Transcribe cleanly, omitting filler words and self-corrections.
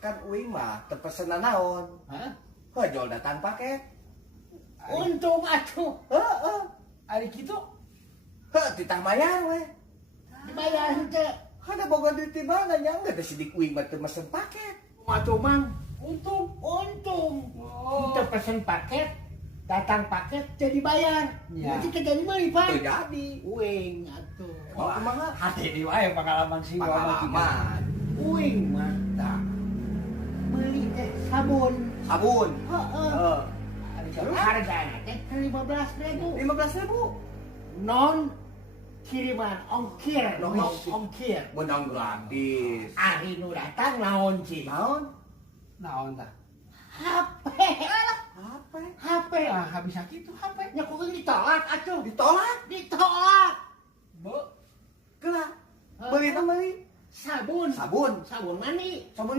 Kan uing mah terpesen naon. Hah? Hojol datang paket. Untung atuh. Heeh. Ari kitu Titah bayar we. dibayar henteu. Ada boga duit di mana nya enggak ada sidik uing mah teu mesen paket. Atuh mang, untung. Kita pesen paket, datang paket jadi bayar. Ya. Nanti kita jadi beli pak. Teu jadi. Uing atuh. Wah, kumaha? hati di wae pengalaman sih Pengalaman. Uing mah Nah, beli teh sabun. sabun. Heeh. Heeh. Harganya teh 15.000. 15.000. Non kiriman ongkir. Non Wis, ongkir. ongkir. Menang gratis. Ari nu datang naon cing? Naon? naon tah HP. Apa? HP. ah bisa gitu HP Nya kok ditolak atuh. Ditolak. Ditolak. bu Gelah. Beli na beli. Sabun. Sabun. Sabun mani. Sabun